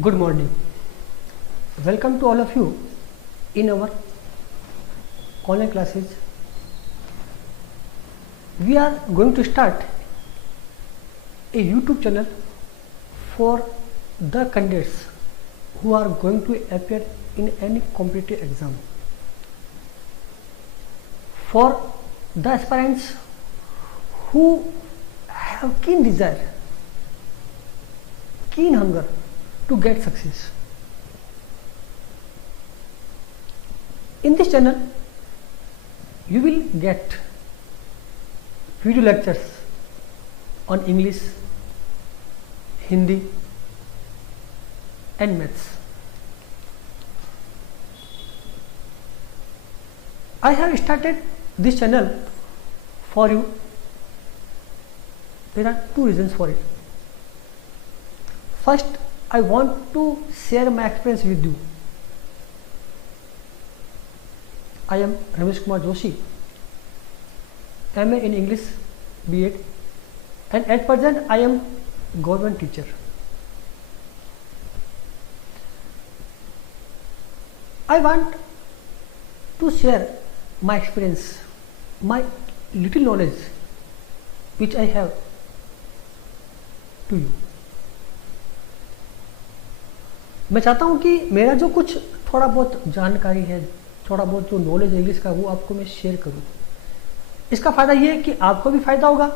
Good morning. Welcome to all of you in our online classes. We are going to start a YouTube channel for the candidates who are going to appear in any competitive exam. For the aspirants who have keen desire, keen hunger to get success. In this channel, you will get video lectures on English, Hindi and maths. I have started this channel for you. There are two reasons for it. First, I want to share my experience with you. I am Ramesh Kumar Joshi, MA in English, B.Ed, and at present I am government teacher. I want to share my experience, my little knowledge which I have to you. मैं चाहता हूँ कि मेरा जो कुछ थोड़ा बहुत जानकारी है, थोड़ा बहुत जो नॉलेज इंग्लिश का, वो आपको मैं शेयर करूँ. इसका फ़ायदा ये है कि आपको भी फ़ायदा होगा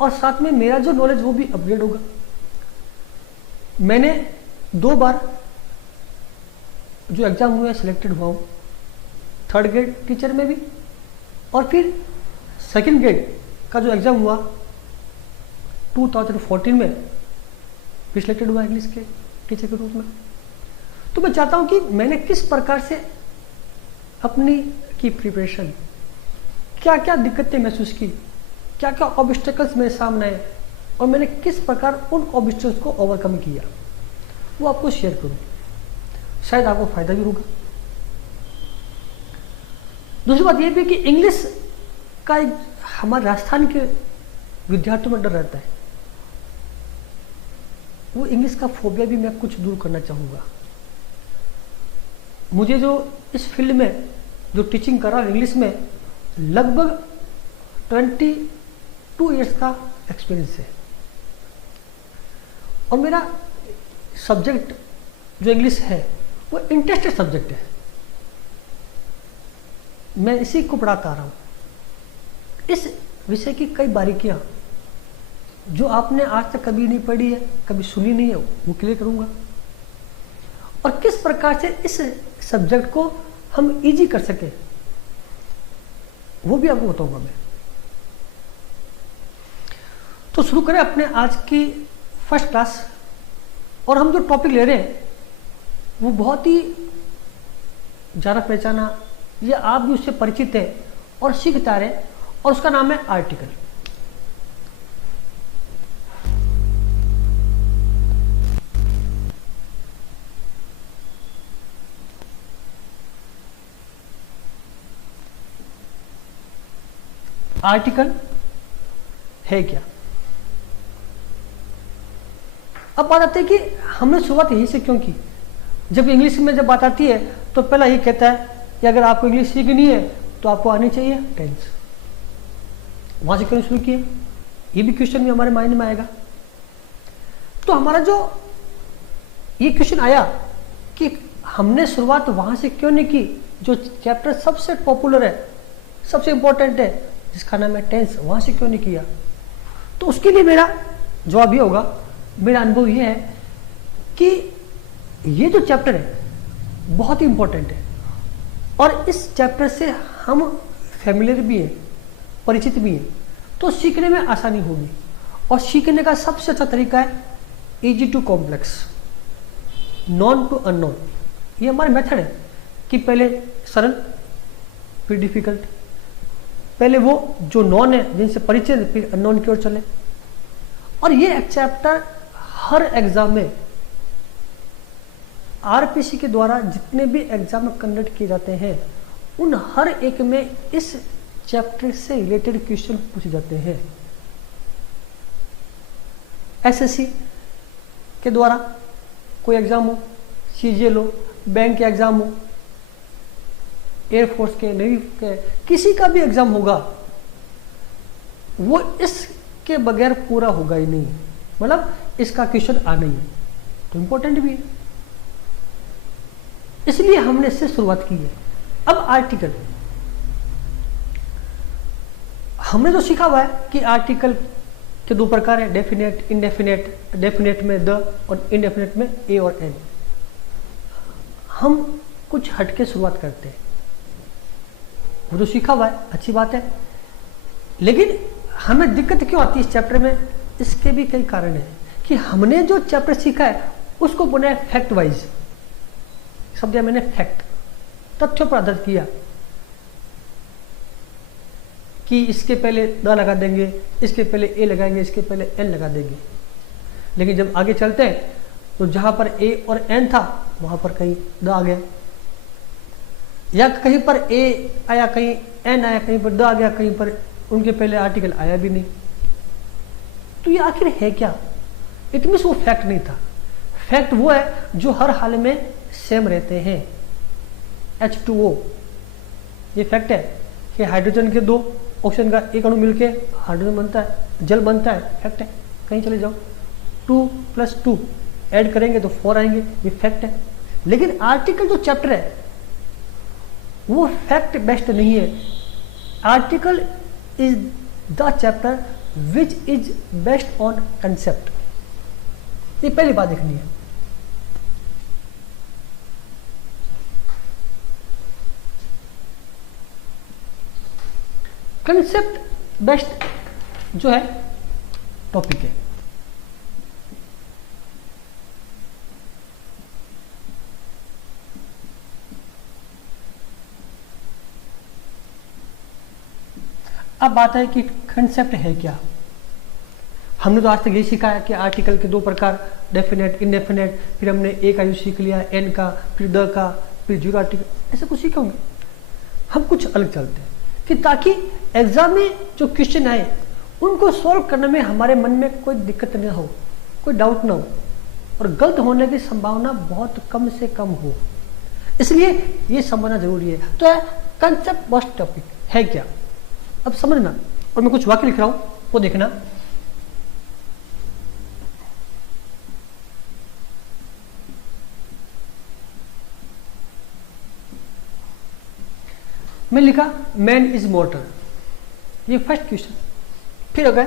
और साथ में मेरा जो नॉलेज वो भी अपग्रेड होगा. मैंने 2 बार जो एग्ज़ाम हुए सिलेक्टेड हुआ हूँ, 3rd ग्रेड टीचर में भी और फिर 2nd ग्रेड का जो एग्ज़ाम हुआ 2014 में भी सिलेक्टेड हुआ इंग्लिश के टीचर के रूप में. तो मैं चाहता हूँ कि मैंने किस प्रकार से अपनी की प्रिपरेशन, क्या क्या दिक्कतें महसूस की, क्या क्या ऑब्स्टेकल्स मेरे सामने आए और मैंने किस प्रकार उन ऑब्स्टेकल्स को ओवरकम किया, वो आपको शेयर करूँ. शायद आपको फ़ायदा भी होगा. दूसरी बात यह भी कि इंग्लिश का एक हमारे राजस्थान के विद्यार्थियों में डर रहता है. वो इंग्लिश का फोबिया भी मैं कुछ दूर करना चाहूँगा. मुझे जो इस फील्ड में जो टीचिंग कर रहा हूँ इंग्लिश में, लगभग 22 इयर्स का एक्सपीरियंस है और मेरा सब्जेक्ट जो इंग्लिश है वो इंटरेस्टेड सब्जेक्ट है. मैं इसी को पढ़ाता आ रहा हूँ. इस विषय की कई बारीकियाँ जो आपने आज तक कभी नहीं पढ़ी है, कभी सुनी नहीं है, वो क्लियर करूँगा. और किस प्रकार से इस सब्जेक्ट को हम इजी कर सके वो भी आपको बताऊंगा मैं. तो शुरू करें अपने आज की फर्स्ट क्लास. और हम जो टॉपिक ले रहे हैं वो बहुत ही जाना पहचाना, या आप भी उससे परिचित है और सीखता रहे, और उसका नाम है आर्टिकल. आर्टिकल है क्या? अब बात आती है कि हमने शुरुआत यहीं से क्यों की. जब इंग्लिश में जब बात आती है तो पहला ये कहता है कि अगर आपको इंग्लिश सीखनी है तो आपको आनी चाहिए टेंस. वहां से क्यों शुरू किए, ये भी क्वेश्चन भी हमारे माइंड में आएगा. तो हमारा जो ये क्वेश्चन आया कि हमने शुरुआत वहां से क्यों नहीं की, जो चैप्टर सबसे पॉपुलर है, सबसे इंपॉर्टेंट है, जिसका नाम है टेंस, वहां से क्यों नहीं किया. तो उसके लिए मेरा जवाब ये होगा, मेरा अनुभव ये है कि ये जो चैप्टर है बहुत ही इंपॉर्टेंट है और इस चैप्टर से हम फैमिलियर भी हैं, परिचित भी हैं, तो सीखने में आसानी होगी. और सीखने का सबसे अच्छा तरीका है easy to complex, known to unknown. ये हमारा मेथड है कि पहले सरल फिर डिफिकल्ट, पहले वो जो नॉन है जिनसे परिचय, फिर अननोन की ओर चले. और ये चैप्टर हर एग्जाम में आरपीसी के द्वारा जितने भी एग्जाम कंडक्ट किए जाते हैं उन हर एक में इस चैप्टर से रिलेटेड क्वेश्चन पूछे जाते हैं. एसएससी के द्वारा कोई एग्जाम हो, सीजीएल हो, बैंक के एग्जाम हो, एयरफोर्स के, नेवी के, किसी का भी एग्जाम होगा, वो इसके बगैर पूरा होगा ही नहीं, मतलब इसका क्वेश्चन आना ही है, तो इंपॉर्टेंट भी है, इसलिए हमने इससे शुरुआत की है। अब आर्टिकल हमने तो सीखा हुआ है कि आर्टिकल के दो प्रकार है, डेफिनेट, इनडेफिनेट। डेफिनेट में द और इनडेफिनेट में ए और एन। हम कुछ हटके शुरुआत करते हैं, वो तो सीखा हुआ है, अच्छी बात है, लेकिन हमें दिक्कत क्यों आती है इस चैप्टर में? इसके भी कई कारण हैं कि हमने जो चैप्टर सीखा है उसको बनाया फैक्ट वाइज, शब्द मैंने फैक्ट, तथ्यों पर आधारित किया कि इसके पहले द लगा देंगे, इसके पहले ए लगाएंगे, इसके पहले एन लगा देंगे। लेकिन जब आगे चलते हैं तो जहां पर ए और एन था वहां पर कहीं द आ गया, या कहीं पर ए आया, कहीं एन आया, कहीं पर द आ गया, कहीं पर उनके पहले आर्टिकल आया भी नहीं। तो ये आखिर है क्या? इट मीन्स वो फैक्ट नहीं था। फैक्ट वो है जो हर हाल में सेम रहते हैं। H2O ये फैक्ट है कि हाइड्रोजन के दो ऑक्सीजन का एक अणु मिलके हाइड्रोजन बनता है, जल बनता है, फैक्ट है। कहीं चले जाओ, 2 + 2 ऐड करेंगे तो 4 आएंगे, ये फैक्ट है। लेकिन आर्टिकल जो चैप्टर है वो फैक्ट बेस्ड नहीं है। Article is the chapter which is based on concept. ये पहली बात देखनी है। कंसेप्ट बेस्ड जो है टॉपिक है। अब बात है कि कंसेप्ट है क्या। हमने तो आज तक ये सीखा है कि आर्टिकल के दो प्रकार, डेफिनेट, इनडेफिनेट, फिर हमने ए का यूज सीख लिया, एन का, फिर द का, फिर जीरो आर्टिकल, ऐसे कुछ सीखे होंगे। हम कुछ अलग चलते हैं कि ताकि एग्जाम में जो क्वेश्चन आए उनको सॉल्व करने में हमारे मन में कोई दिक्कत न हो, कोई डाउट ना हो, और गलत होने की संभावना बहुत कम से कम हो। इसलिए ये समझना जरूरी है। तो कंसेप्ट बेस्ड टॉपिक है क्या, अब समझना। और मैं कुछ वाक्य लिख रहा हूं, वो देखना। मैं लिखा मैन इज मॉर्टल, ये फर्स्ट क्वेश्चन। फिर हो गया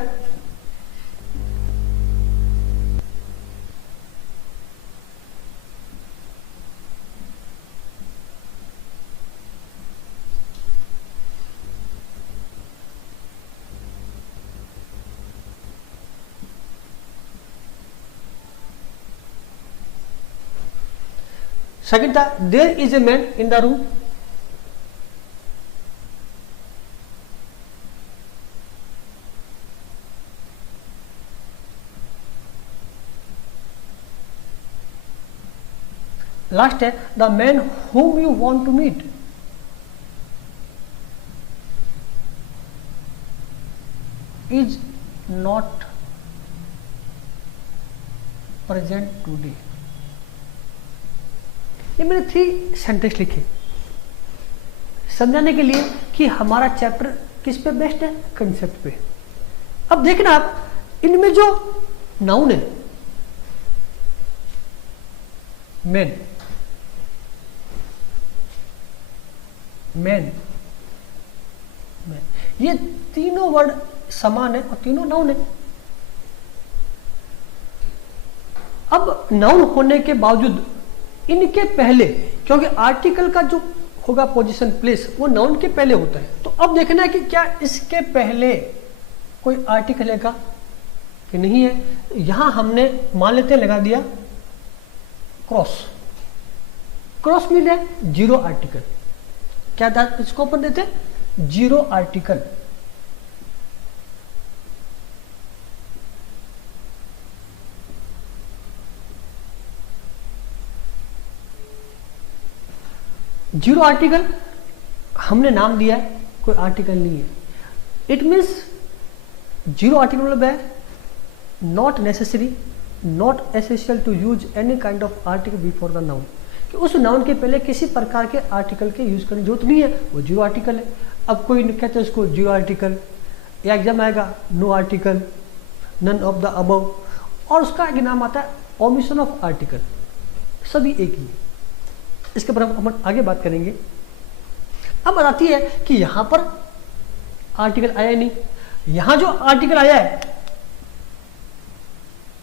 सेकंड था there is a man in the room. Last है the man whom you want to meet। is not present today। ये मैंने 3 सेंटेंस लिखे समझाने के लिए कि हमारा चैप्टर किस पे बेस्ट है, कंसेप्ट पे। अब देखना आप, इनमें जो नाउन है मैन, मैन, मैन, ये तीनों वर्ड समान है और तीनों नाउन है। अब नाउन होने के बावजूद इनके पहले, क्योंकि आर्टिकल का जो होगा पोजीशन, प्लेस, वो नाउन के पहले होता है, तो अब देखना है कि क्या इसके पहले कोई आर्टिकल है का कि नहीं है। यहां हमने मान लेते हैं लगा दिया क्रॉस। क्रॉस मीन है जीरो आर्टिकल। क्या था इसको अपन देते हैं जीरो आर्टिकल। जीरो आर्टिकल हमने नाम दिया है, कोई आर्टिकल नहीं है। इट मीन्स जीरो आर्टिकल मतलब है not necessary not essential to use any kind of article before the noun, कि उस नाउन के पहले किसी प्रकार के आर्टिकल के यूज करने की जरूरत नहीं है, वो जीरो आर्टिकल है। अब कोई कहते हैं उसको जीरो आर्टिकल, या एग्जाम आएगा no article, none of the above, और उसका एक नाम आता है ओमिशन ऑफ आर्टिकल, सभी एक ही। इसके पर हम आगे बात करेंगे। अब बात आती है कि यहां पर आर्टिकल आया नहीं, यहां जो आर्टिकल आया है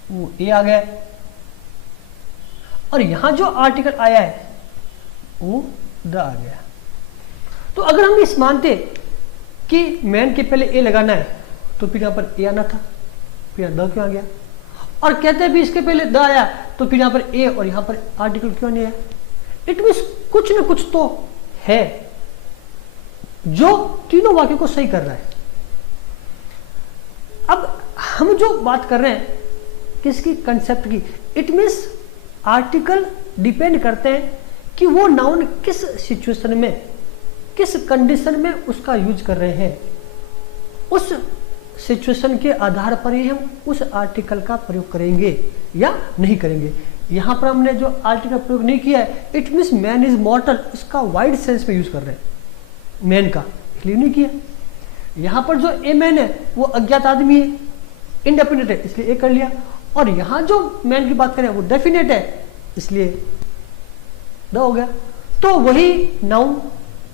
वो ए आ गया, और यहां जो आर्टिकल आया है वो द आ गया। तो अगर हम इस मानते कि मैन के पहले ए लगाना है तो फिर यहां पर ए आना था, फिर द क्यों आ गया? और कहते भी इसके पहले द आया तो फिर यहां पर ए और यहां पर आर्टिकल क्यों नहीं आया? इट मीन्स कुछ ना कुछ तो है जो तीनों वाक्यों को सही कर रहा है। अब हम जो बात कर रहे हैं किसकी? कंसेप्ट की। इट मीन्स आर्टिकल डिपेंड करते हैं कि वो नाउन किस सिचुएशन में, किस कंडीशन में उसका यूज कर रहे हैं। उस सिचुएशन के आधार पर ही हम उस आर्टिकल का प्रयोग करेंगे या नहीं करेंगे। यहां पर हमने जो आर्टिकल प्रयोग नहीं किया है, इट मीन्स मैन इज मॉर्टल, इसका वाइड सेंस में यूज कर रहे हैं मैन का, इसलिए नहीं किया। यहां पर जो ए मैन है वो अज्ञात आदमी है, इंडेफिनिट है, इसलिए ए कर लिया। और यहां जो मैन की बात करें वो डेफिनेट है, इसलिए द हो गया। तो वही नाउन,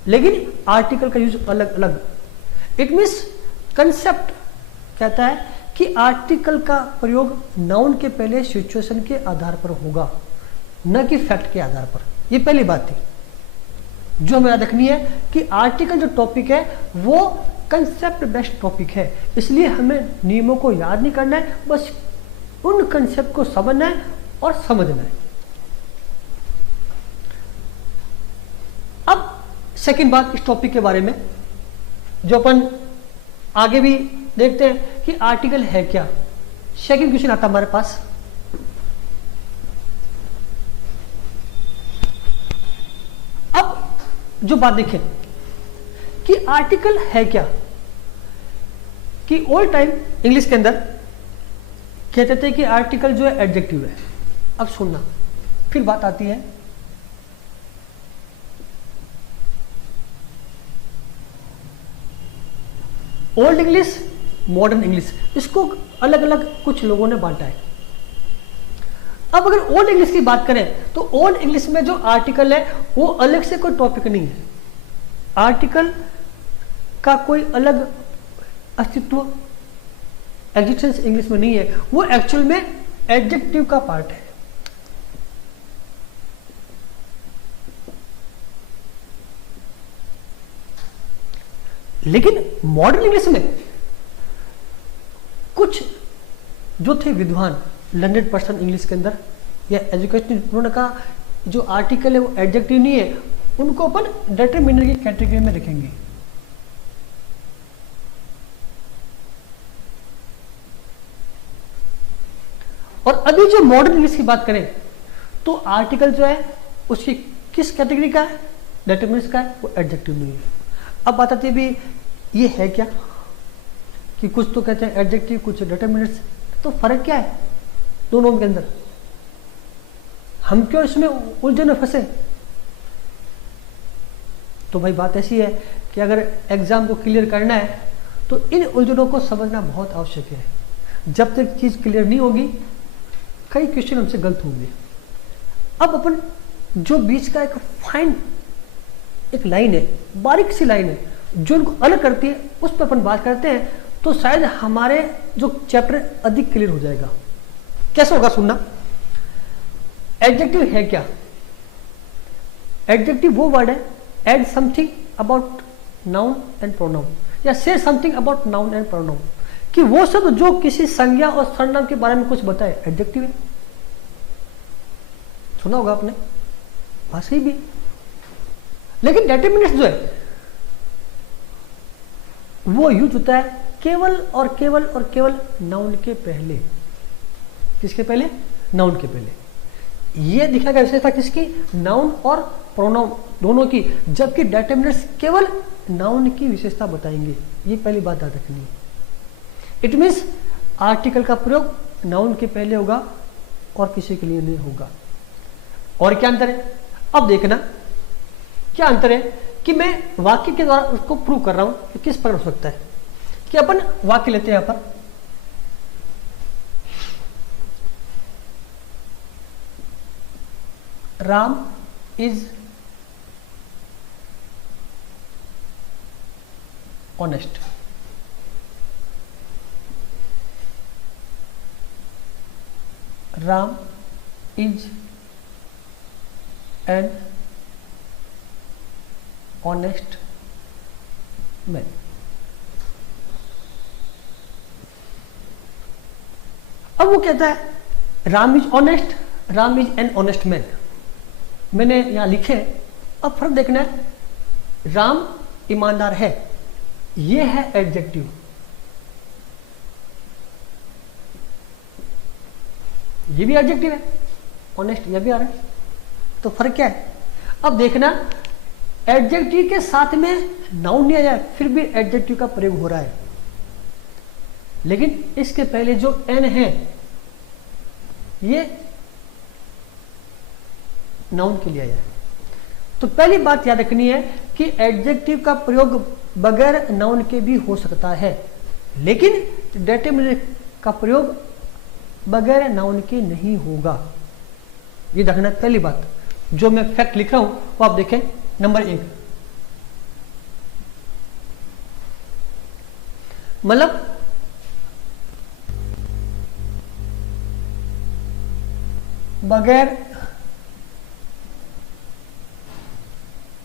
लेकिन आर्टिकल का यूज अलग अलग। इट मीन्स कंसेप्ट कहता है कि आर्टिकल का प्रयोग नाउन के पहले सिचुएशन के आधार पर होगा, न कि फैक्ट के आधार पर। ये पहली बात थी जो हमें याद रखनी है कि आर्टिकल जो टॉपिक है वो कंसेप्ट बेस्ड टॉपिक है, इसलिए हमें नियमों को याद नहीं करना है, बस उन कंसेप्ट को समझना है और समझना है। अब सेकंड बात इस टॉपिक के बारे में जो अपन आगे भी देखते हैं कि आर्टिकल है क्या। सेकंड क्वेश्चन आता हमारे पास, अब जो बात देखें कि आर्टिकल है क्या, कि ओल्ड टाइम इंग्लिश के अंदर कहते थे कि आर्टिकल जो है एडजेक्टिव है। अब सुनना, फिर बात आती है ओल्ड इंग्लिश, मॉडर्न इंग्लिश, इसको अलग अलग कुछ लोगों ने बांटा है। अब अगर ओल्ड इंग्लिश की बात करें तो ओल्ड इंग्लिश में जो आर्टिकल है वो अलग से कोई टॉपिक नहीं है, आर्टिकल का कोई अलग अस्तित्व, एग्जिस्टेंस इंग्लिश में नहीं है, वो एक्चुअल में एडजेक्टिव का पार्ट है। लेकिन मॉडर्न इंग्लिश में कुछ जो थे विद्वान, लर्नेड पर्सन इंग्लिश के अंदर या एजुकेशन, उन्होंने कहा जो आर्टिकल है वो एडजेक्टिव नहीं है, उनको अपन डिटरमिनर की कैटेगरी में रखेंगे। और अभी जो मॉडर्न इंग्लिश की बात करें तो आर्टिकल जो है उसकी किस कैटेगरी का है? डिटरमिनर का है, वो एडजेक्टिव नहीं है। अब बात आती है भी ये है क्या कि कुछ तो कहते हैं एडजेक्टिव, कुछ डिटरमिनर्स, तो फर्क क्या है दोनों के अंदर? हम क्यों इसमें उलझन में फंसे? तो भाई बात ऐसी है कि अगर एग्जाम को क्लियर करना है तो इन उलझनों को समझना बहुत आवश्यक है। जब तक चीज क्लियर नहीं होगी कई क्वेश्चन हमसे गलत होंगे। अब अपन जो बीच का एक फाइन एक लाइन है, बारीक सी लाइन है जो इनको अलग करती है, उस पर अपन बात करते हैं तो शायद हमारे जो चैप्टर अधिक क्लियर हो जाएगा। कैसे होगा सुनना। एडजेक्टिव है क्या? एडजेक्टिव वो वर्ड है add something about noun and pronoun, या से something about noun and pronoun, कि वो सब जो किसी संज्ञा और सर्वनाम के बारे में कुछ बताए, एडजेक्टिव है। सुना होगा आपने, बात सही भी। लेकिन डिटरमिनर्स जो है वो यूज होता है केवल और केवल और केवल नाउन के पहले। किसके पहले? नाउन के पहले। ये दिखाएगा विशेषता किसकी? नाउन और प्रोनाउन दोनों की, जबकि डिटरमिनर्स केवल नाउन की विशेषता बताएंगे। ये पहली बात याद रखनी है। इट मीन्स आर्टिकल का प्रयोग नाउन के पहले होगा और किसी के लिए नहीं होगा। और क्या अंतर है, अब देखना क्या अंतर है कि मैं वाक्य के द्वारा उसको प्रूव कर रहा हूं कि किस प्रकार हो सकता है। कि अपन वाक्य लेते हैं यहां पर, Ram is honest. Ram is an honest man. अब वो कहता है Ram is honest, Ram is an honest man. मैंने यहां लिखे, अब फर्क देखना है, राम ईमानदार है, ये है एडजेक्टिव, ये भी एडजेक्टिव है, ऑनेस्ट ये भी आ रहा है, तो फर्क क्या है। अब देखना एडजेक्टिव के साथ में नाउन नहीं आया, फिर भी एडजेक्टिव का प्रयोग हो रहा है, लेकिन इसके पहले जो एन है ये नाउन के लिए आया है। तो पहली बात याद रखनी है कि एडजेक्टिव का प्रयोग बगैर नाउन के भी हो सकता है, लेकिन डेटरमिनेंट का प्रयोग बगैर नाउन के नहीं होगा। ये देखना पहली बात, जो मैं फैक्ट लिख रहा हूं वो आप देखें। नंबर 1, मतलब बगैर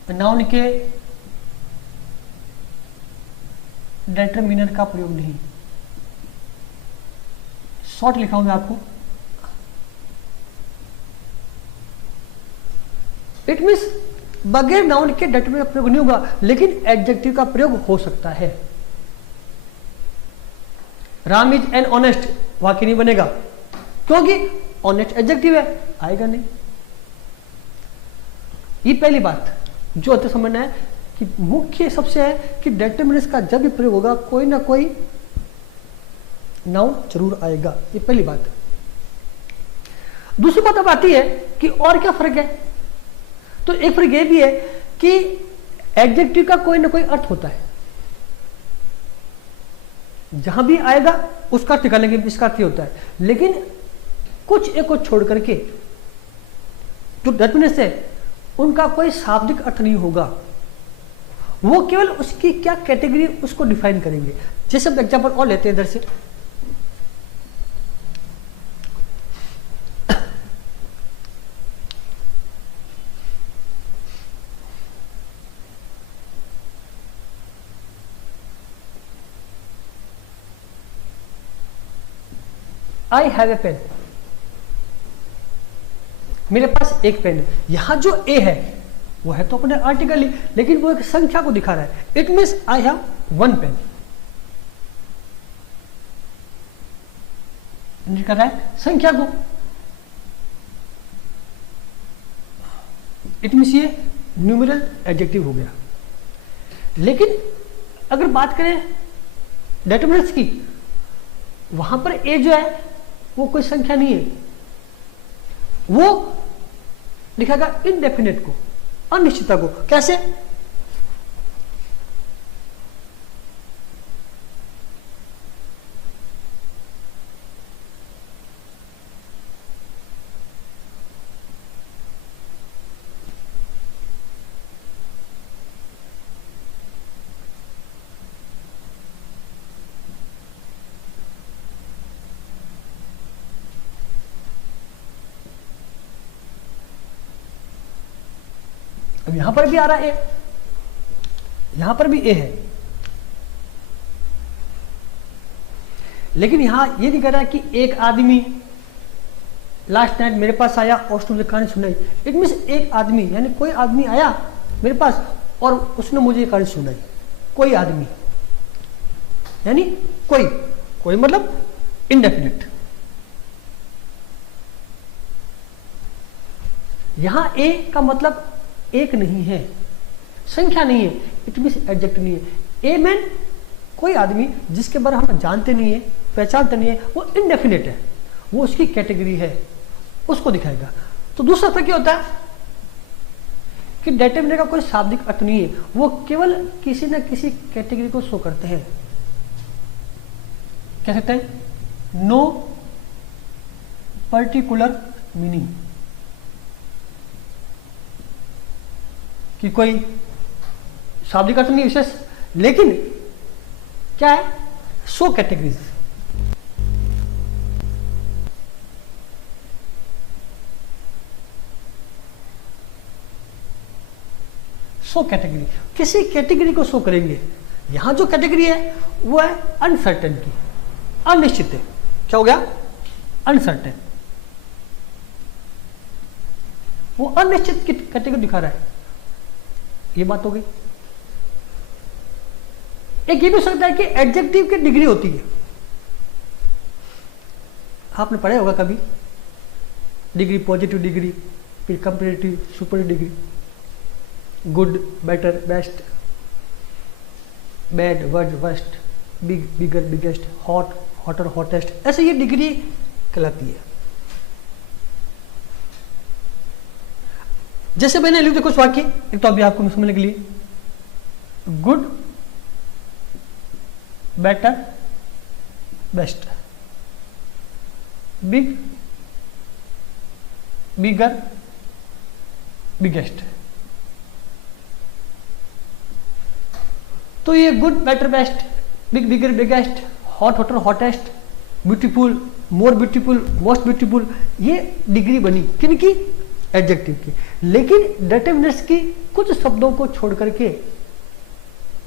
नाउन के डेटरमिनर का प्रयोग नहीं। शॉर्ट लिखा हूं मैं आपको, इट मीन्स बगैर नाउन के डेटरमिनर का प्रयोग नहीं होगा, लेकिन एडजेक्टिव का प्रयोग हो सकता है। राम इज एन ऑनेस्ट वाक्य नहीं बनेगा, क्योंकि ऑनेस्ट एडजेक्टिव है, आएगा नहीं। ये पहली बात जो होते समझना है कि मुख्य सबसे है कि डेटरमिनर्स का जब भी प्रयोग होगा कोई ना कोई नाउन जरूर आएगा, ये पहली बात। दूसरी बात अब आती है कि और क्या फर्क है। तो एक फर्क यह भी है कि एडजेक्टिव का कोई ना कोई अर्थ होता है, जहां भी आएगा उसका अर्थ निकालेंगे, इसका अर्थ होता है, लेकिन कुछ एक को छोड़ करके जो डेटरमिनर्स है उनका कोई शाब्दिक अर्थ नहीं होगा, वो केवल उसकी क्या कैटेगरी उसको डिफाइन करेंगे। जैसे हम एग्जांपल और लेते हैं इधर से, आई हैव ए पेन, मेरे पास एक पेन है। यहां जो ए है वो है तो अपने आर्टिकल ही, लेकिन वो एक संख्या को दिखा रहा है। It means I have one pen, दिखा रहा है संख्या को। इट मीन्स ये न्यूमेरल एडजेक्टिव हो गया। लेकिन अगर बात करें डेटरमिनर्स की, वहां पर ए जो है वो कोई संख्या नहीं है, वो लिखेगा इनडेफिनेट को, अनिश्चितता को। कैसे? अब यहां पर भी आ रहा है, यहां पर भी ए है, लेकिन यहां ये नहीं कह रहा कि एक आदमी लास्ट नाइट मेरे पास आया और उसने मुझे कहानी सुनाई। इट मीन्स एक आदमी, यानी कोई आदमी आया मेरे पास और उसने मुझे ये कहानी सुनाई। कोई आदमी यानी कोई, कोई मतलब इनडेफिनिट। यहां ए का मतलब एक नहीं है, संख्या नहीं है, इट मीन्स एडजेक्टिव नहीं है। ए मैन कोई आदमी जिसके बारे में हम जानते नहीं है, पहचानते नहीं है, वो इनडेफिनेट है, वो उसकी कैटेगरी है। उसको दिखाएगा। तो दूसरा अर्थ क्या होता है कि डिटरमिनर का कोई शाब्दिक अर्थ नहीं है, वो केवल किसी न किसी कैटेगरी को शो करते हैं। कह सकते हैं नो पर्टिकुलर मीनिंग, कि कोई शाब्दिक अर्थ नहीं विशेष, लेकिन क्या है, शो कैटेगरीज। शो कैटेगरी, किसी कैटेगरी को शो करेंगे। यहां जो कैटेगरी है वो है अनसर्टेन की, अनिश्चित है। क्या हो गया, अनसर्टेन। वो अनिश्चित की कैटेगरी दिखा रहा है, ये बात हो गई। एक ये भी हो सकता है कि एडजेक्टिव की डिग्री होती है, आपने पढ़ा होगा कभी, डिग्री, पॉजिटिव डिग्री, फिर comparative, super degree, good, better, best, bad, worst, worst, big, bigger, biggest, hot, hotter, hottest, ऐसे ये डिग्री कहलाती है। जैसे मैंने लिख दिया कुछ वाक्य, एक तो अभी आपको समझने के लिए, good, better, best, big, bigger, biggest. तो ये good, better, best, big, bigger, biggest, hot, hotter, hottest, beautiful, more beautiful, most beautiful, ये डिग्री बनी किनकी, एडजेक्टिव की। लेकिन डिटरमिनर्स की कुछ शब्दों को छोड़ करके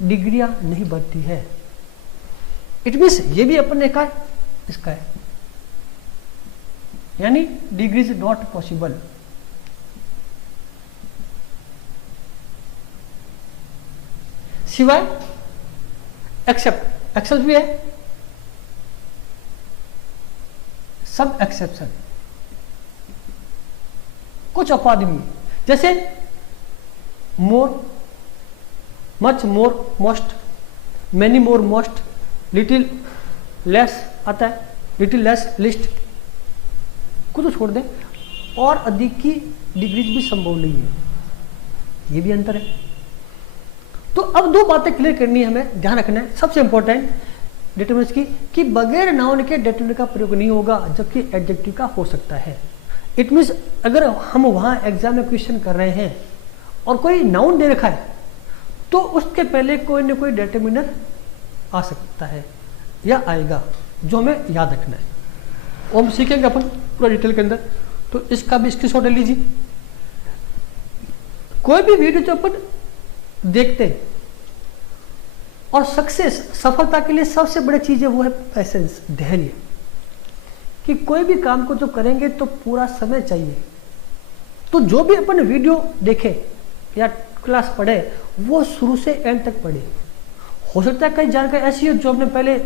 डिग्रियां नहीं बनती है। इट मीन्स ये भी अपन ने कहा, इसका है, यानी डिग्री इज नॉट पॉसिबल। सिवाय एक्सेप्ट, एक्सेप्ट भी है, सब एक्सेप्शन, कुछ अपवाद भी है। जैसे more, much more, most, many more, most, little less आता है, लिटिल लेस, लिस्ट, कुछ तो छोड़ दें, और अधिक की डिग्रीज भी संभव नहीं है, ये भी अंतर है। तो अब दो बातें क्लियर करनी है, हमें ध्यान रखना है। सबसे इंपॉर्टेंट डिटरमिनर्स की, कि बगैर नाउन के डिटरमिनर का प्रयोग नहीं होगा, जबकि एडजेक्टिव का हो सकता है। इट मीन्स अगर हम वहां एग्जाम में क्वेश्चन कर रहे हैं और कोई नाउन दे रखा है, तो उसके पहले कोई ना कोई डिटरमिनर आ सकता है या आएगा, जो हमें याद रखना है। वो हम सीखेंगे अपन पूरा डिटेल के अंदर, तो इसका भी स्क्रीनशॉट ले लीजिए। कोई भी वीडियो जो अपन देखते हैं, और सक्सेस, सफलता के लिए सबसे बड़ी चीज है वो है पैसेंस, धैर्य, कि कोई भी काम को जो करेंगे तो पूरा समय चाहिए। तो जो भी अपन वीडियो देखे या क्लास पढ़े, वो शुरू से एंड तक पढ़े। हो सकता है कई जानकारी ऐसी हो जो हमने पहले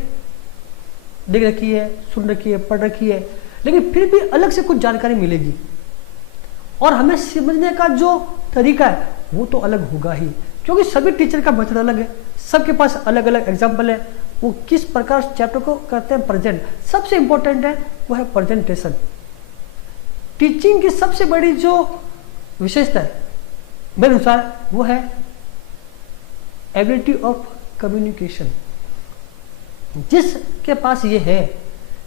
देख रखी है, सुन रखी है, पढ़ रखी है, लेकिन फिर भी अलग से कुछ जानकारी मिलेगी, और हमें समझने का जो तरीका है वो तो अलग होगा ही, क्योंकि सभी टीचर का मेथड अलग है, सबके पास अलग अलग एग्जाम्पल है, वो किस प्रकार चैप्टर को करते हैं प्रेजेंट। सबसे इंपॉर्टेंट है वो है प्रेजेंटेशन। टीचिंग की सबसे बड़ी जो विशेषता है मेरे अनुसार वो है एबिलिटी ऑफ कम्युनिकेशन। जिसके पास ये है,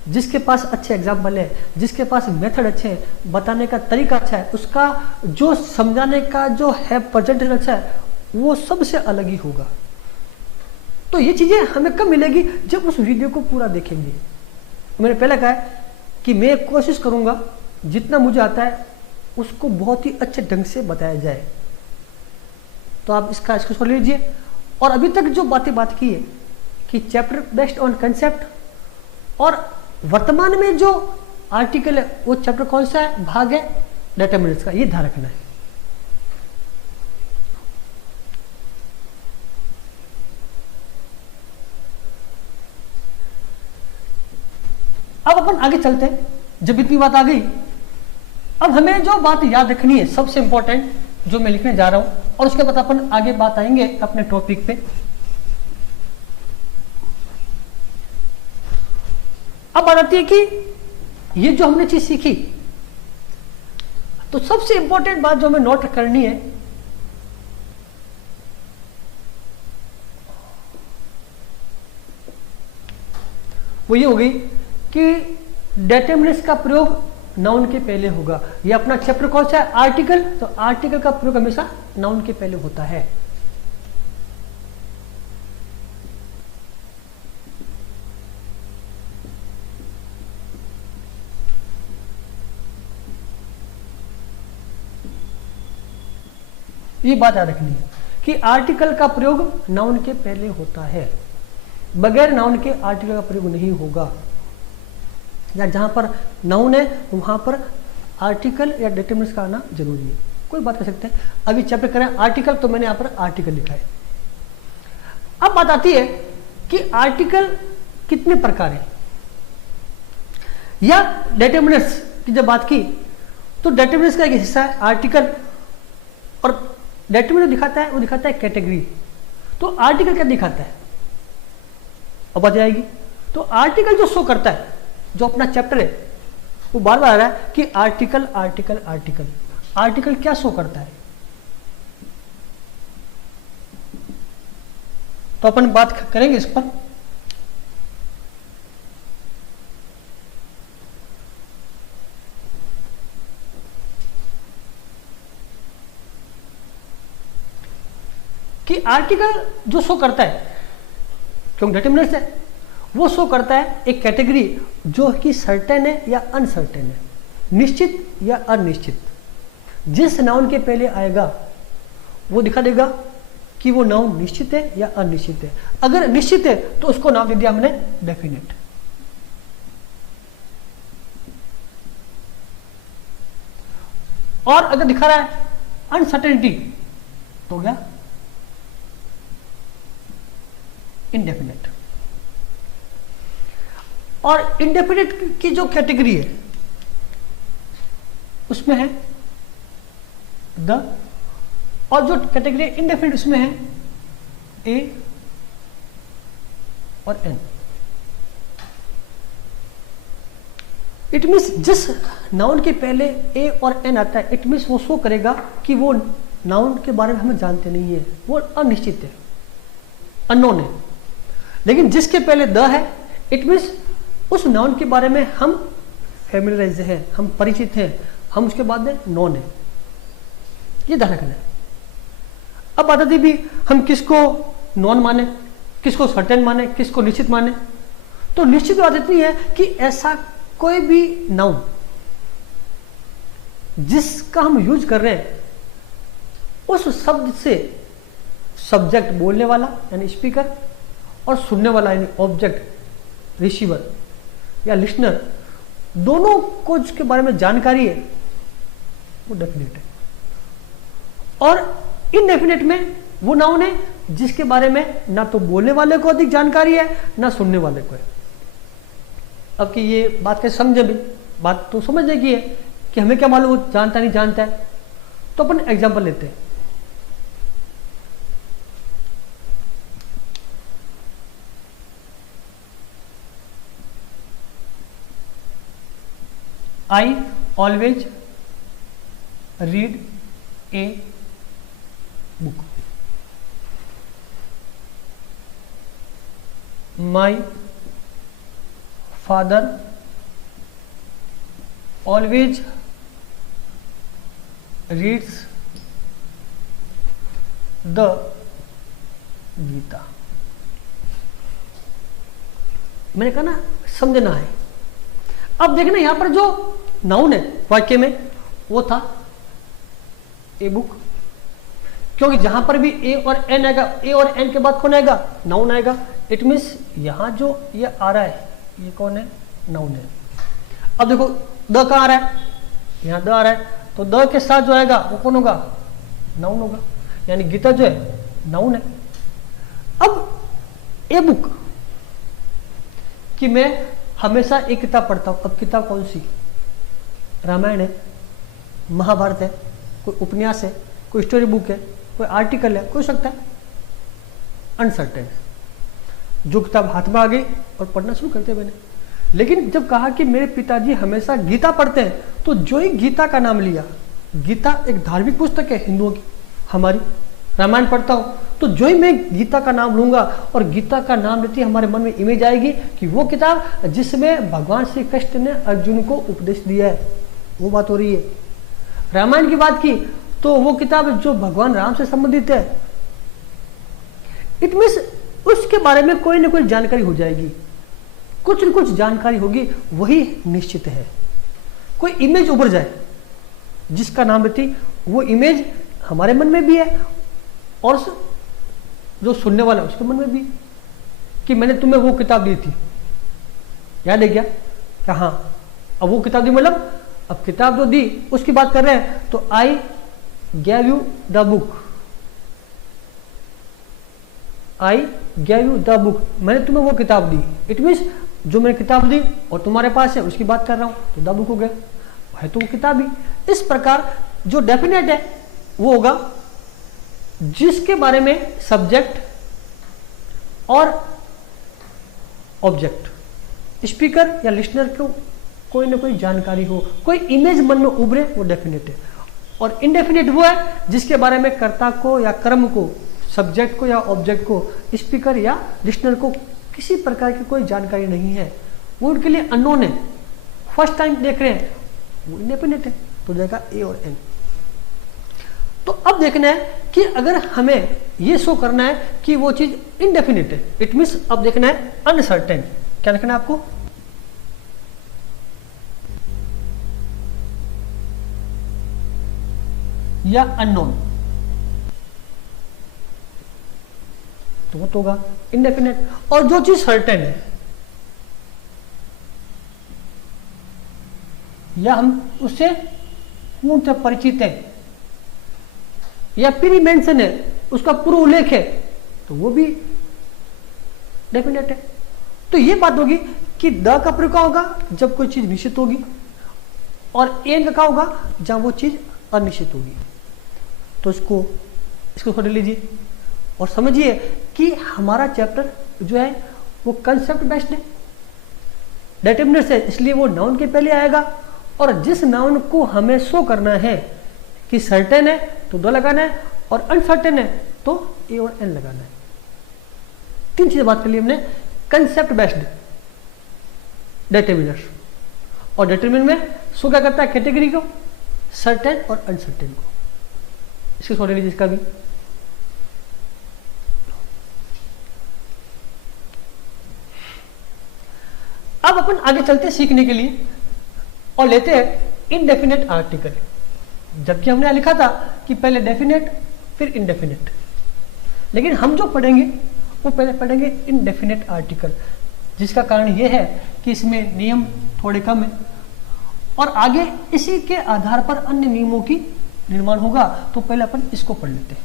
जिसके पास अच्छे एग्जाम्पल है, जिसके पास मेथड अच्छे हैं, बताने का तरीका अच्छा है, उसका जो समझाने का जो है प्रेजेंटेशन अच्छा है, वो सबसे अलग ही होगा। तो ये चीजें हमें कब मिलेगी, जब उस वीडियो को पूरा देखेंगे। मैंने पहले कहा है कि मैं कोशिश करूंगा जितना मुझे आता है उसको बहुत ही अच्छे ढंग से बताया जाए। तो आप इसका स्क्रीनशॉट लीजिए। और अभी तक जो बात की है कि चैप्टर बेस्ड ऑन कंसेप्ट, और वर्तमान में जो आर्टिकल है वो चैप्टर कौन सा है, भाग है डिटरमिनर्स का, ये ध्यान रखना है। अब अपन आगे चलते हैं। जब इतनी बात आ गई, अब हमें जो बात याद रखनी है सबसे इंपॉर्टेंट, जो मैं लिखने जा रहा हूं, और उसके बाद अपन आगे बात आएंगे अपने टॉपिक पे। अब बात आती है कि ये जो हमने चीज सीखी, तो सबसे इंपॉर्टेंट बात जो हमें नोट करनी है, वो ये होगी कि डेटर्मिनेंट्स का प्रयोग नाउन के पहले होगा। ये अपना चैप्टर कौन सा है? आर्टिकल। तो आर्टिकल का प्रयोग हमेशा नाउन के पहले होता है। ये बात याद रखनी है कि आर्टिकल का प्रयोग नाउन के पहले होता है, बगैर नाउन के आर्टिकल का प्रयोग नहीं होगा। या जहां पर नाउन है वहां पर आर्टिकल या डेटर्मिनेंट्स का आना जरूरी है। कोई बात कर सकते हैं। अभी चैप्टर करें आर्टिकल, तो मैंने यहां पर आर्टिकल लिखा है। अब बात आती है कि आर्टिकल कितने प्रकार है, या डेटर्मिनेंट्स की जब बात की तो डेटर्मिनेंट्स का एक हिस्सा है आर्टिकल, और डेटर्मिनेंट दिखाता है, वो दिखाता है कैटेगरी। तो आर्टिकल क्या दिखाता है अब आ जाएगी। तो आर्टिकल जो शो करता है, जो अपना चैप्टर है वो बार बार आ रहा है कि आर्टिकल आर्टिकल आर्टिकल। आर्टिकल क्या शो करता है, तो अपन बात करेंगे इस पर। कि आर्टिकल जो शो करता है, क्योंकि डेटर्मिनेंट्स है, वो शो करता है एक कैटेगरी जो कि सर्टेन है या अनसर्टेन है, निश्चित या अनिश्चित। जिस नाउन के पहले आएगा वो दिखा देगा कि वो नाउन निश्चित है या अनिश्चित है। अगर निश्चित है तो उसको नाम दे दिया हमने डेफिनेट। और अगर दिखा रहा है अनसर्टेनिटी तो हो गया इंडेफिनेट। और इंडेफिनेट की जो कैटेगरी है उसमें है द, और जो कैटेगरी इंडेफिनेट उसमें है ए और एन। इट मीन्स जिस नाउन के पहले ए और एन आता है, इट मीन्स वो शो करेगा कि वो नाउन के बारे में हम जानते नहीं है, वो अनिश्चित है, अननोन है। लेकिन जिसके पहले द है, इट मीन्स उस नाउन के बारे में हम फैमिलियराइज हैं, हम परिचित हैं, हम उसके बाद में नॉन है। ये ध्यान रखना है। अब बात आती भी हम किसको नॉन माने, किसको सर्टेन माने, किसको निश्चित माने। तो निश्चित बात इतनी है कि ऐसा कोई भी नाउन जिसका हम यूज कर रहे हैं उस शब्द से सब्जेक्ट बोलने वाला यानी स्पीकर और सुनने वाला यानी ऑब्जेक्ट रिसीवर या लिसनर, दोनों को जिसके बारे में जानकारी है वो डेफिनेट है। और इनडेफिनेट में वो नाउन है जिसके बारे में ना तो बोलने वाले को अधिक जानकारी है ना सुनने वाले को है। अब कि ये बात कैसे समझे भी, बात तो समझने की है कि हमें क्या मालूम वो जानता नहीं जानता है। तो अपन एग्जांपल लेते हैं। I always read a book. My father always reads the Gita. मैंने कहा ना समझना है। अब देखना यहां पर जो नाउन है वाक्य में वो था ए बुक, क्योंकि जहां पर भी ए और एन आएगा, ए और एन के बाद कौन आएगा? नाउन आएगा। इट मीन्स यहां जो ये आ रहा है ये कौन है? नाउन है। अब देखो द कहां आ रहा है? यहां द आ रहा है, तो द के साथ जो आएगा वो कौन होगा? नाउन होगा, यानी गीता जो है नाउन है। अब ए बुक कि मैं हमेशा एक किताब पढ़ता हूं। अब किताब कौन सी? रामायण है, महाभारत है, कोई उपन्यास है, कोई स्टोरी बुक है, कोई आर्टिकल है, कोई सकता है, अनसर्टेन है। जो किताब हाथ में आ गई और पढ़ना शुरू करते मैंने। लेकिन जब कहा कि मेरे पिताजी हमेशा गीता पढ़ते हैं, तो जो ही गीता का नाम लिया गीता एक धार्मिक पुस्तक है हिंदुओं की, हमारी रामायण पढ़ता हूँ तो जो ही मैं गीता का नाम लूंगा और गीता का नाम लेते ही हमारे मन में इमेज आएगी कि वो किताब जिसमें भगवान श्री कृष्ण ने अर्जुन को उपदेश दिया है, वो बात हो रही है। रामायण की बात की तो वो किताब जो भगवान राम से संबंधित है, इट मीन्स उसके बारे में कोई ना कोई जानकारी हो जाएगी, कुछ न कुछ जानकारी होगी, वही निश्चित है। कोई इमेज उभर जाए जिसका नाम लेती वो इमेज हमारे मन में भी है और जो सुनने वाला है उसके मन में भी, कि मैंने तुम्हें वो किताब दी थी, याद है क्या हाँ, अब वो किताब दी मतलब अब किताब जो दी उसकी बात कर रहे हैं, तो I gave you the book, I gave you the book, मैंने तुम्हें वो किताब दी। इट मीन्स जो मैंने किताब दी और तुम्हारे पास है उसकी बात कर रहा हूं, तो द बुक हो गया, है तो वो किताब ही। इस प्रकार जो डेफिनेट है वो होगा जिसके बारे में सब्जेक्ट और ऑब्जेक्ट, स्पीकर या लिसनर को कोई ना कोई जानकारी हो, कोई इमेज मन में उभरे, वो डेफिनेट है। और इनडेफिनेट वो है जिसके बारे में कर्ता को या कर्म को, सब्जेक्ट को या ऑब्जेक्ट को, स्पीकर या लिसनर को किसी प्रकार की कोई जानकारी नहीं है, वो उनके लिए अननोन है, फर्स्ट टाइम देख रहे हैं, वो इनडेफिनेट है, तो जाएगा ए और एन। तो अब देखना है कि अगर हमें ये शो करना है कि वो चीज इनडेफिनेट है, इट मीन्स अब देखना है अनसर्टेन, क्या देखना है आपको, या अननोन, तो वो तो होगा इनडेफिनेट। और जो चीज सर्टेन है या हम उससे पूर्णतः परिचित है या प्री मेंशन है, उसका पूर्व उल्लेख है, तो वो भी डेफिनेट है। तो ये बात होगी कि द का प्रयोग होगा जब कोई चीज निश्चित होगी, और एन का होगा जहां वो चीज अनिश्चित होगी। तो इसको छोड़ लीजिए और समझिए कि हमारा चैप्टर जो है वो कंसेप्ट बेस्ड है, डेटरमिनर्स है, इसलिए वो नाउन के पहले आएगा, और जिस नाउन को हमें शो करना है कि सर्टेन है तो दो लगाना है, और अनसर्टेन है तो ए और एन लगाना है। तीन चीजें बात कर ली हमने, कंसेप्ट बेस्ड डेटरमिनर, और डेटरमिनर में शो क्या करता है, कैटेगरी को, सर्टेन और अनसर्टेन को। इसको छोड़ लीजिए इसका भी। अब अपन आगे चलते सीखने के लिए और लेते हैं इनडेफिनेट आर्टिकल, जबकि हमने लिखा था कि पहले डेफिनेट फिर इनडेफिनेट, लेकिन हम जो पढ़ेंगे वो पहले पढ़ेंगे इनडेफिनेट आर्टिकल, जिसका कारण यह है कि इसमें नियम थोड़े कम है और आगे इसी के आधार पर अन्य नियमों की निर्माण होगा। तो पहले अपन इसको पढ़ लेते हैं।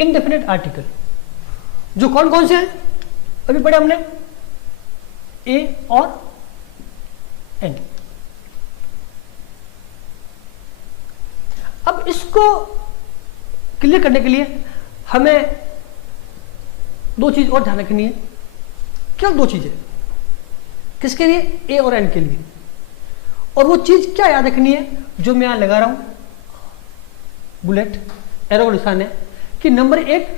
इनडेफिनेट आर्टिकल जो कौन कौन से हैं अभी पढ़े हमने, ए और एन। अब इसको क्लियर करने के लिए हमें दो चीज और ध्यान रखनी है। क्या दो चीजें, किसके लिए, ए और एन के लिए। और वो चीज क्या याद रखनी है जो मैं यहां लगा रहा हूं, बुलेट एरो का निशान है, कि नंबर एक,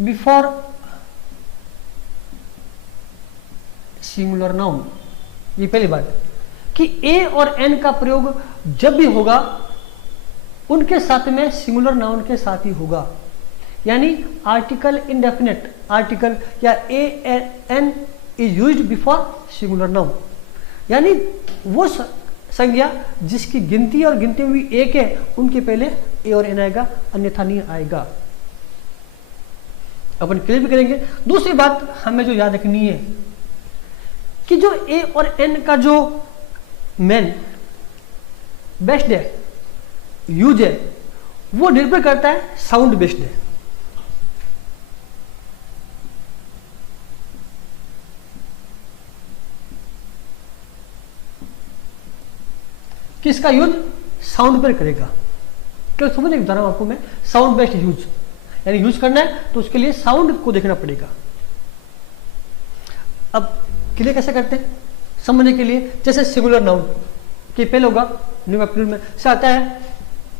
बिफोर सिंगुलर नाउन, ये पहली बात कि ए और एन का प्रयोग जब भी होगा उनके साथ में सिंगुलर नाउन के साथ ही होगा, यानी आर्टिकल इनडेफिनेट आर्टिकल या a an is used before singular noun, यानी वो संज्ञा जिसकी गिनती और गिनती हुई एक है उनके पहले ए और एन आएगा, अन्यथा नहीं आएगा। अपन क्लियर भी करेंगे। दूसरी बात हमें जो याद रखनी है कि जो ए और एन का जो मेन बेस्ड है, यूज है, वो निर्भर करता है साउंड बेस्ड है। किसका यूज? साउंड पर करेगा। तो समझ एक उदाहरण आपको मैं, साउंड बेस्ड यूज, यानी यूज करना है तो उसके लिए साउंड को देखना पड़ेगा। अब क्लियर कैसे करते हैं समझने के लिए, जैसे सिंगुलर नाउन कि पहले होगा न्यू प्लूरल में से आता है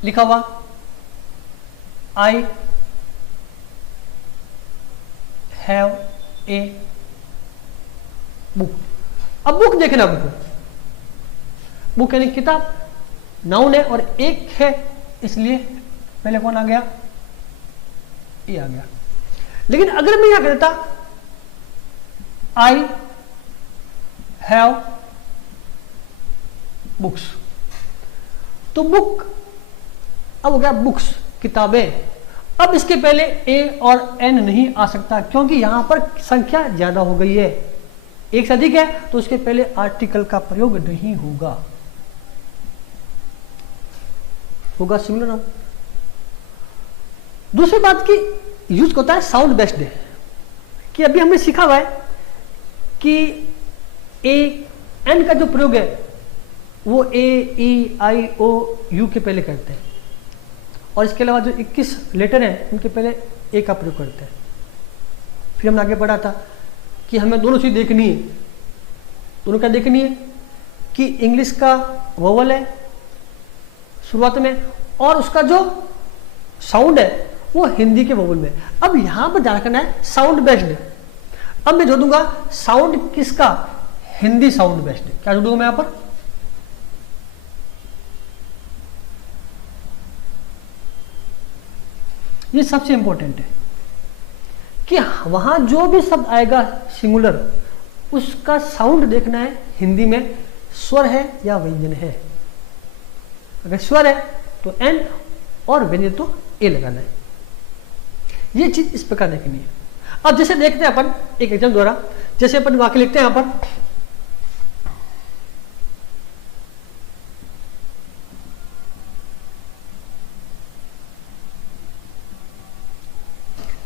लिखा हुआ आई हैव ए बुक। अब बुक देखना, बुक यानी किताब, नाउन है और एक है, इसलिए पहले कौन आ गया? ए आ गया। लेकिन अगर मैं यहां कहता आई हैव बुक्स, तो बुक अब हो गया बुक्स, किताबें। अब इसके पहले ए और एन नहीं आ सकता क्योंकि यहां पर संख्या ज्यादा हो गई है, एक से अधिक है, तो उसके पहले आर्टिकल का प्रयोग नहीं होगा, होगा सिंगुलर नाउन। दूसरी बात की यूज होता है साउंड बेस्ड है, कि अभी हमने सीखा हुआ है कि ए एन का जो प्रयोग है वो ए ई आई ओ यू के पहले करते हैं, और इसके अलावा जो 21 लेटर हैं उनके पहले ए का प्रयोग करते हैं। फिर हमने आगे पढ़ा था कि हमें दोनों चीज देखनी है, दोनों क्या देखनी है कि इंग्लिश का वोवल है शुरुआत में और उसका जो साउंड है वो हिंदी के वोवल में। अब यहां पर ध्यान रखना है साउंड बेस्ड। अब मैं जोड़ दूंगा साउंड किसका? Hindi sound based. क्या जोड़ दूंगा मैं यहां पर? ये सबसे इंपॉर्टेंट है कि वहां जो भी शब्द आएगा सिंगुलर, उसका साउंड देखना है हिंदी में स्वर है या व्यंजन है। अगर स्वर है तो एन और व्यंजन तो ए लगाना है। ये चीज इस प्रकार देखनी है। अब जैसे देखते हैं अपन एक एग्जाम द्वारा, जैसे अपन वाक्य लिखते हैं यहां पर,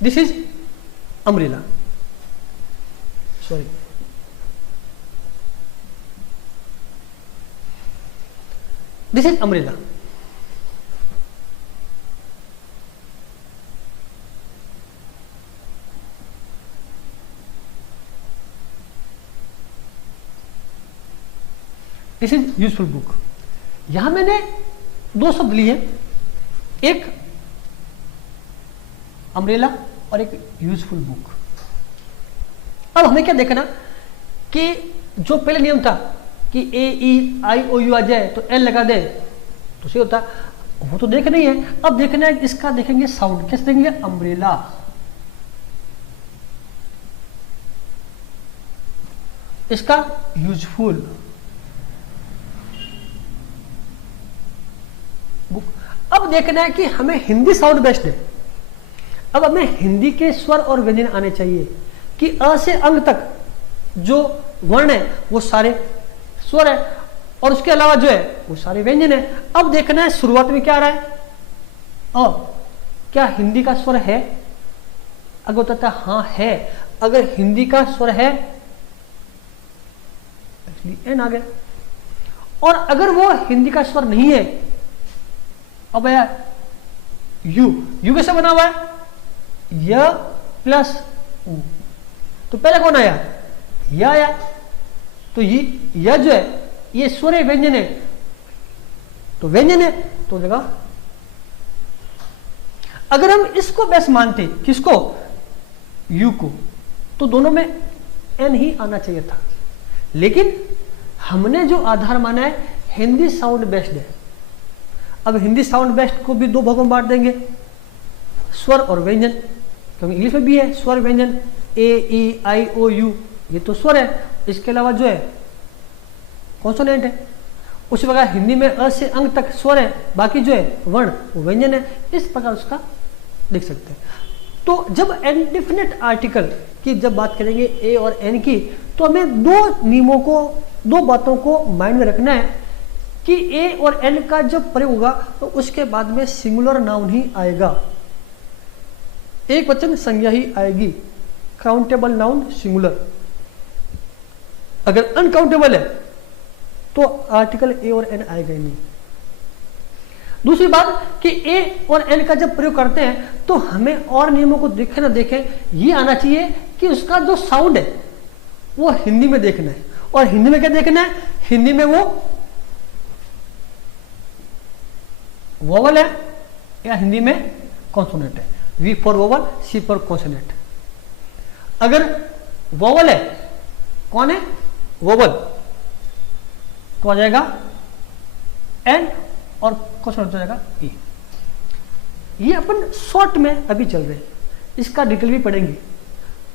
this is umbrella, sorry this is umbrella. This is useful book. यहां मैंने दो शब्द लिए, एक अम्ब्रेला और एक यूजफुल बुक। अब हमें क्या देखना कि जो पहले नियम था कि ए ई आई ओ यू आ जाए तो एन लगा दे तो सही होता, वो तो देख नहीं है। अब देखना है इसका, देखेंगे साउंड कैसे देखेंगे? अम्ब्रेला, इसका यूजफुल बुक। अब देखना है कि हमें हिंदी साउंड बेस्ट है। अब हमें हिंदी के स्वर और व्यंजन आने चाहिए कि अ से अंग तक जो वर्ण है वो सारे स्वर है और उसके अलावा जो है वो सारे व्यंजन है। अब देखना है शुरुआत में क्या आ रहा है? अ, क्या हिंदी का स्वर है? अगर होता है हाँ है, अगर हिंदी का स्वर है एन आ गया, और अगर वो हिंदी का स्वर नहीं है, अब आया यू, यू कैसे बना हुआ है? य प्लस उ, तो पहले कौन आया? यह आया, तो ये यह जो है ये स्वर है व्यंजन है, तो व्यंजन है तो जगह। अगर हम इसको बेस मानते, किसको? यू को, तो दोनों में एन ही आना चाहिए था, लेकिन हमने जो आधार माना है हिंदी साउंड बेस्ड है। अब हिंदी साउंड बेस्ड को भी दो भागों में बांट देंगे, स्वर और व्यंजन, क्योंकि इंग्लिश में भी है स्वर व्यंजन, ए ई आई ओ यू ये तो स्वर है, इसके अलावा जो है कॉन्सोनेंट है। उसी प्रकार हिंदी में अ से अंग तक स्वर है, बाकी जो है वर्ण वो व्यंजन है। इस प्रकार उसका लिख सकते हैं। तो जब इंडेफिनिट आर्टिकल की जब बात करेंगे ए और एन की, तो हमें दो नियमों को, दो बातों को माइंड में रखना है कि ए और एन का जब प्रयोग होगा तो उसके बाद में सिंगुलर नाउन ही आएगा, एक वचन संज्ञा ही आएगी, काउंटेबल नाउन सिंगुलर। अगर अनकाउंटेबल है तो आर्टिकल ए और एन आएगा ही नहीं। दूसरी बात कि ए और एन का जब प्रयोग करते हैं तो हमें और नियमों को देखें ना देखें, ये आना चाहिए कि उसका जो साउंड है वो हिंदी में देखना है। और हिंदी में क्या देखना है? हिंदी में वो वोवल है या हिंदी में कॉन्सोनेंट है। V for vowel, C for consonant. अगर वोवल है, कौन है? वोवल, तो आ जाएगा एन और कॉन्सोनेंट हो जाएगा ई। ये अपन शॉर्ट में अभी चल रहे हैं, इसका डिटेल भी पढ़ेंगे।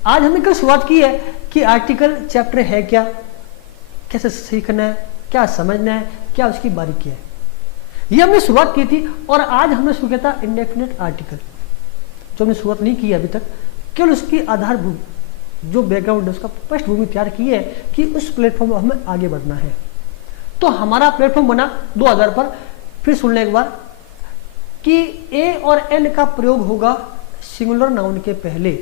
आज हमने कल शुरुआत की है कि आर्टिकल चैप्टर है क्या, कैसे सीखना है, क्या समझना है, क्या उसकी बारीकी है, ये हमने शुरुआत की थी। और आज हमने शुरू किया था इंडेफिनेट आर्टिकल, जो हमने शुरुआत नहीं की अभी तक, केवल उसकी आधारभूत जो बैकग्राउंड है उसका पृष्ठभूमि तैयार की है कि उस प्लेटफॉर्म पर हमें आगे बढ़ना है। तो हमारा प्लेटफॉर्म बना 2000 पर। फिर सुन लें एक बार कि ए और एन का प्रयोग होगा सिंगुलर नाउन के पहले।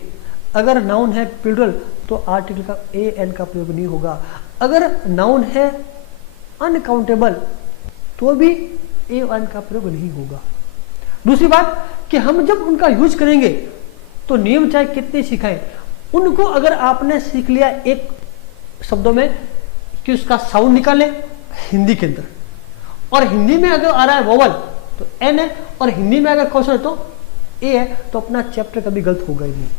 अगर नाउन है प्लूरल तो आर्टिकल का ए एन का प्रयोग नहीं होगा। अगर नाउन है अनकाउंटेबल तो भी ए और एन का प्रयोग नहीं होगा। दूसरी बात कि हम जब उनका यूज करेंगे तो नियम चाहे कितने सिखाएं, उनको अगर आपने सीख लिया एक शब्दों में कि उसका साउंड निकालें हिंदी के अंदर, और हिंदी में अगर आ रहा है वोवल तो एन है, और हिंदी में अगर क्वेश्चन है तो ए है, तो अपना चैप्टर कभी गलत होगा ही नहीं।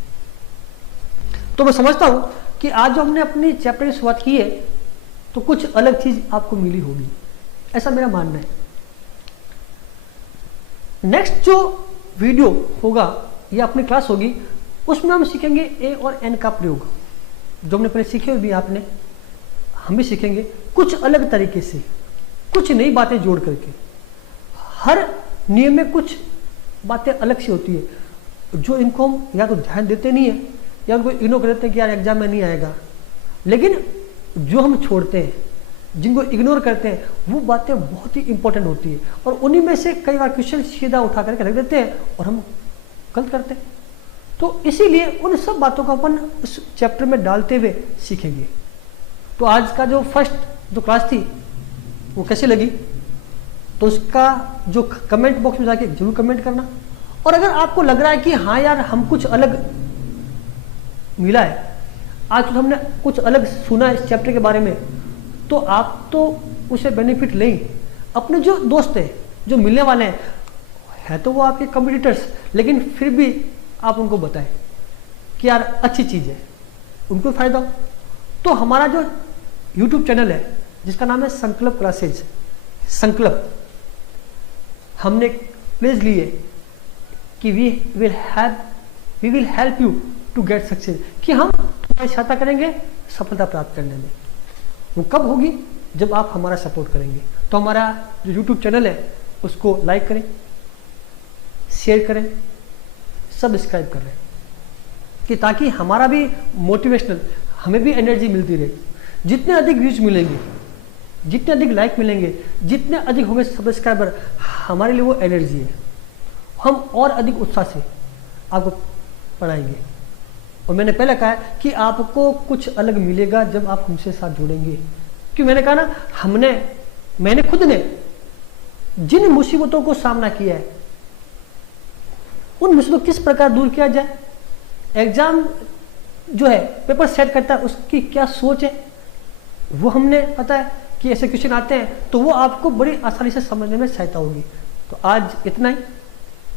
तो मैं समझता हूं कि आज जो हमने अपनी चैप्टर की शुरुआत की है तो कुछ अलग चीज आपको मिली होगी, ऐसा मेरा मानना है। नेक्स्ट जो वीडियो होगा या अपनी क्लास होगी उसमें हम सीखेंगे ए और एन का प्रयोग, जो हमने पहले सीखे हुए भी आपने, हम भी सीखेंगे कुछ अलग तरीके से, कुछ नई बातें जोड़ करके। हर नियम में कुछ बातें अलग सी होती है जो इनको हम या तो ध्यान देते नहीं है या उनको इग्नोर कर देते हैं कि यार एग्जाम में नहीं आएगा। लेकिन जो हम छोड़ते हैं, जिनको इग्नोर करते हैं, वो बातें बहुत ही इंपॉर्टेंट होती है, और उन्हीं में से कई बार क्वेश्चन सीधा उठा करके रख देते हैं और हम गलत करते हैं। तो इसीलिए उन सब बातों को अपन उस चैप्टर में डालते हुए सीखेंगे। तो आज का जो फर्स्ट जो क्लास थी वो कैसी लगी, तो उसका जो कमेंट बॉक्स में जाके जरूर कमेंट करना। और अगर आपको लग रहा है कि हाँ यार हम कुछ अलग मिला है, आज तो हमने कुछ अलग सुना इस चैप्टर के बारे में, तो आप तो उसे बेनिफिट लें। अपने जो दोस्त हैं, जो मिलने वाले हैं तो वो आपके कॉम्पिटिटर्स, लेकिन फिर भी आप उनको बताएं कि यार अच्छी चीज़ है, उनको फायदा हो। तो हमारा जो YouTube चैनल है जिसका नाम है संकल्प क्लासेज, संकल्प, हमने प्लेज ली है कि we will help you to get success, कि हम तुम्हारी सहायता करेंगे सफलता प्राप्त करने में। वो कब होगी? जब आप हमारा सपोर्ट करेंगे। तो हमारा जो YouTube चैनल है उसको लाइक करें, शेयर करें, सब्सक्राइब करें, कि ताकि हमारा भी मोटिवेशनल, हमें भी एनर्जी मिलती रहे। जितने अधिक व्यूज मिलेंगे, जितने अधिक लाइक मिलेंगे, जितने अधिक होंगे सब्सक्राइबर, हमारे लिए वो एनर्जी है। हम और अधिक उत्साह से आपको पढ़ाएंगे। और मैंने पहले कहा है कि आपको कुछ अलग मिलेगा जब आप हमसे साथ जुड़ेंगे। क्यों मैंने कहा ना, मैंने खुद ने जिन मुसीबतों को सामना किया है, उन मुसीबतों किस प्रकार दूर किया जाए, एग्जाम जो है पेपर सेट करता है उसकी क्या सोच है, वो हमने पता है कि ऐसे क्वेश्चन आते हैं, तो वो आपको बड़ी आसानी से समझने में सहायता होगी। तो आज इतना ही,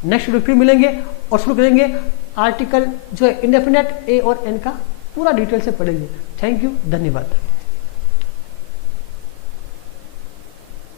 नेक्स्ट वीडियो फिर मिलेंगे और शुरू करेंगे आर्टिकल जो है इंडेफिनेट ए और एन का पूरा डिटेल से पढ़ेंगे। थैंक यू, धन्यवाद।